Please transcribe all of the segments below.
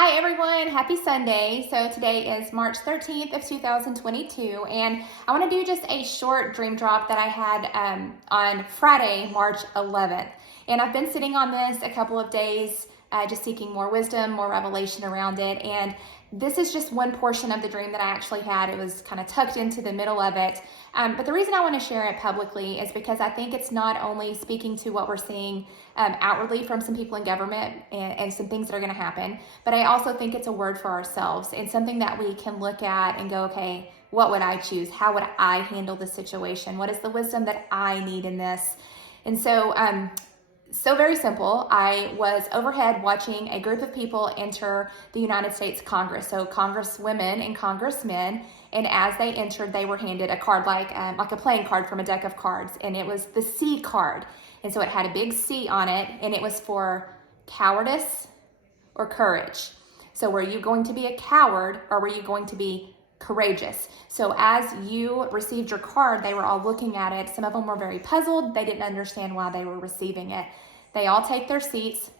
Hi everyone, happy Sunday. So today is March 13th of 2022 and I want to do just a short dream drop that I had on Friday, March 11th. And I've been sitting on this a couple of days just seeking more wisdom, more revelation around it. And this is just one portion of the dream that I actually had. It was kind of tucked into the middle of it. But the reason I want to share it publicly is because I think it's not only speaking to what we're seeing outwardly from some people in government and some things that are going to happen, but I also think it's a word for ourselves and something that we can look at and go, okay, what would I choose? How would I handle this situation? What is the wisdom that I need in this? And so very simple. I was overhead watching a group of people enter the United States Congress. So congresswomen and congressmen. And as they entered, they were handed a card like a playing card from a deck of cards. And it was the C card. And so it had a big C on it. And it was for cowardice or courage. So were you going to be a coward or were you going to be courageous? So as you received your card, they were all looking at it. Some of them were very puzzled. They didn't understand why they were receiving it. They all take their seats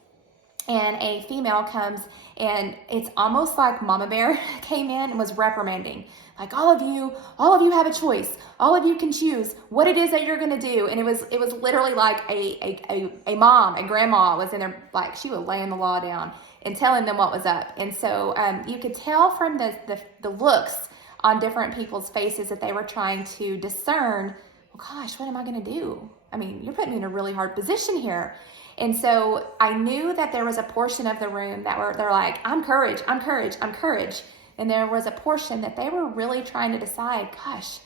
and a female comes, and it's almost like Mama Bear came in and was reprimanding. Like, all of you have a choice. All of you can choose what it is that you're going to do. And it was literally like a mom, a grandma was in there, like she was laying the law down and telling them what was up. And so you could tell from the looks on different people's faces that they were trying to discern, well, gosh, what am I going to do? I mean, you're putting me in a really hard position here. And so I knew that there was a portion of the room they're like, I'm courage, I'm courage, I'm courage. And there was a portion that they were really trying to decide, gosh,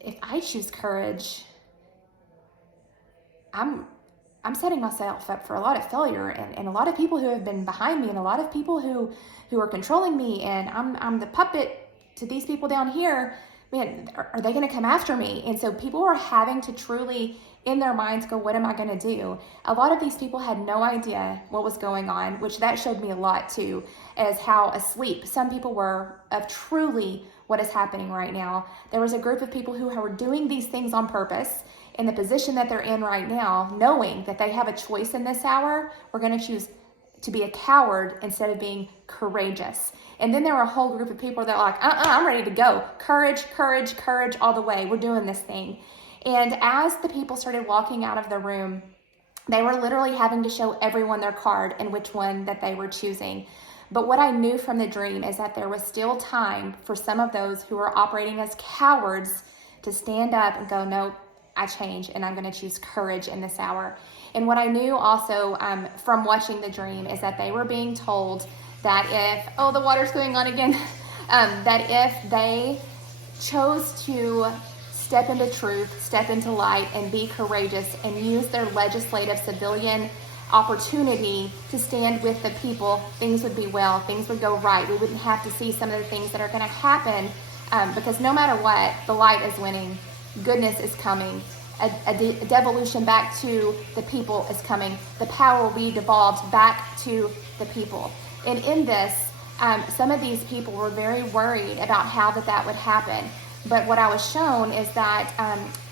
if I choose courage, I'm setting myself up for a lot of failure and a lot of people who have been behind me and a lot of people who are controlling me, and I'm the puppet to these people down here. Man, are they going to come after me? And so people were having to truly in their minds go, what am I going to do? A lot of these people had no idea what was going on, which that showed me a lot too, as how asleep some people were of truly what is happening right now. There was a group of people who were doing these things on purpose in the position that they're in right now, knowing that they have a choice in this hour. We're going to choose to be a coward instead of being courageous. And then there were a whole group of people that are like, I'm ready to go. Courage, courage, courage all the way. We're doing this thing. And as the people started walking out of the room, they were literally having to show everyone their card and which one that they were choosing. But what I knew from the dream is that there was still time for some of those who were operating as cowards to stand up and go, nope, I change and I'm going to choose courage in this hour. And what I knew also from watching the dream is that they were being told that if, the water's going on again, that if they chose to step into truth, step into light, and be courageous and use their legislative civilian opportunity to stand with the people, things would be well, things would go right. We wouldn't have to see some of the things that are going to happen because no matter what, the light is winning, goodness is coming, a devolution back to the people is coming, the power will be devolved back to the people. And in this, some of these people were very worried about how that would happen. But what I was shown is that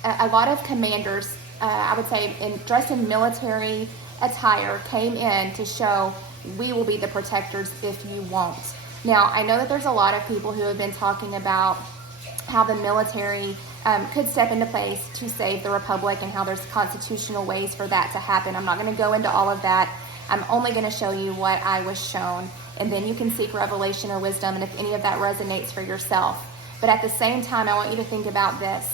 a lot of commanders, I would say, dressed in military attire, came in to show we will be the protectors if you won't. Now, I know that there's a lot of people who have been talking about how the military could step into place to save the republic and how there's constitutional ways for that to happen. I'm not going to go into all of that. I'm only going to show you what I was shown, and then you can seek revelation or wisdom, and if any of that resonates for yourself. But at the same time, I want you to think about this.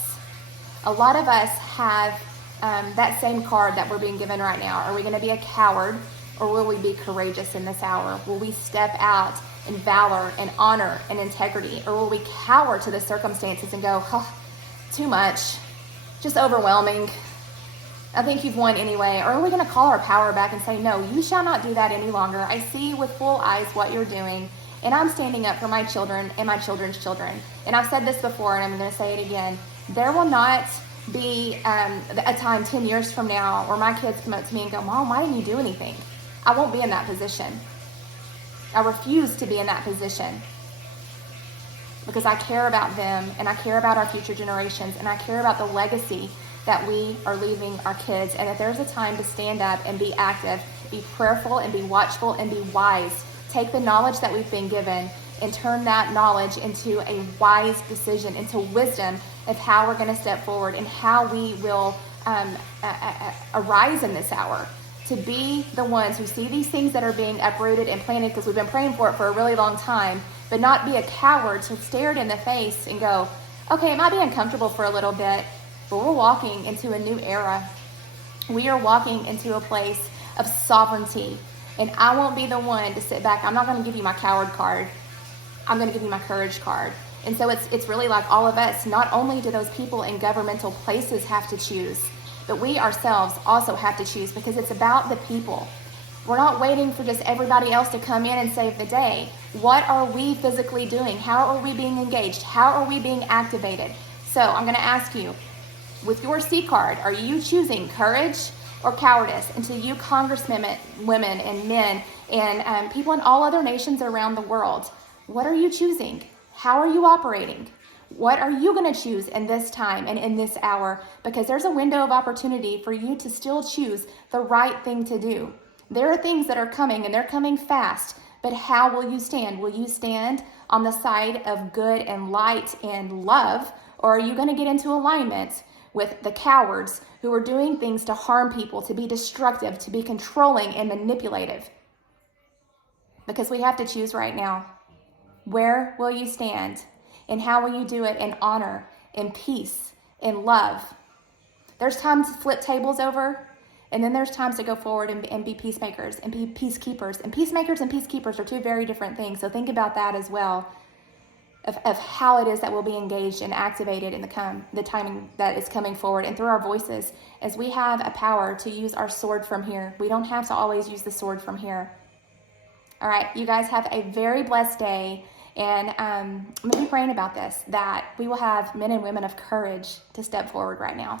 A lot of us have that same card that we're being given right now. Are we going to be a coward, or will we be courageous in this hour? Will we step out in valor and honor and integrity, or will we cower to the circumstances and go, too much, just overwhelming, I think you've won anyway? Or are we going to call our power back and say, no, you shall not do that any longer. I see with full eyes what you're doing, and I'm standing up for my children and my children's children. And I've said this before, and I'm going to say it again. There will not be a time 10 years from now where my kids come up to me and go, Mom, why didn't you do anything? I won't be in that position. I refuse to be in that position because I care about them, and I care about our future generations, and I care about the legacy that we are leaving our kids. And if there's a time to stand up and be active, be prayerful and be watchful and be wise take the knowledge that we've been given and turn that knowledge into a wise decision, into wisdom of how we're going to step forward and how we will arise in this hour. To be the ones who see these things that are being uprooted and planted, because we've been praying for it for a really long time, but not be a coward to stare it in the face and go, okay, it might be uncomfortable for a little bit, but we're walking into a new era. We are walking into a place of sovereignty. And I won't be the one to sit back. I'm not going to give you my coward card. I'm going to give you my courage card. And so it's really like all of us. Not only do those people in governmental places have to choose, but we ourselves also have to choose, because it's about the people. We're not waiting for just everybody else to come in and save the day. What are we physically doing? How are we being engaged? How are we being activated? So I'm going to ask you, with your C card, are you choosing courage or cowardice? And to you congressmen, women and men, and people in all other nations around the world, what are you choosing? How are you operating? What are you going to choose in this time and in this hour? Because there's a window of opportunity for you to still choose the right thing to do. There are things that are coming, and they're coming fast, but how will you stand? Will you stand on the side of good and light and love, or are you going to get into alignment with the cowards who are doing things to harm people, to be destructive, to be controlling and manipulative? Because we have to choose right now. Where will you stand? And how will you do it in honor, in peace, in love? There's times to flip tables over, and then there's times to go forward and be peacemakers and be peacekeepers. And peacemakers and peacekeepers are two very different things. So think about that as well, of how it is that we'll be engaged and activated in the timing that is coming forward, and through our voices, as we have a power to use our sword from here. We don't have to always use the sword from here. All right, you guys have a very blessed day. And I'm going to be praying about this, that we will have men and women of courage to step forward right now.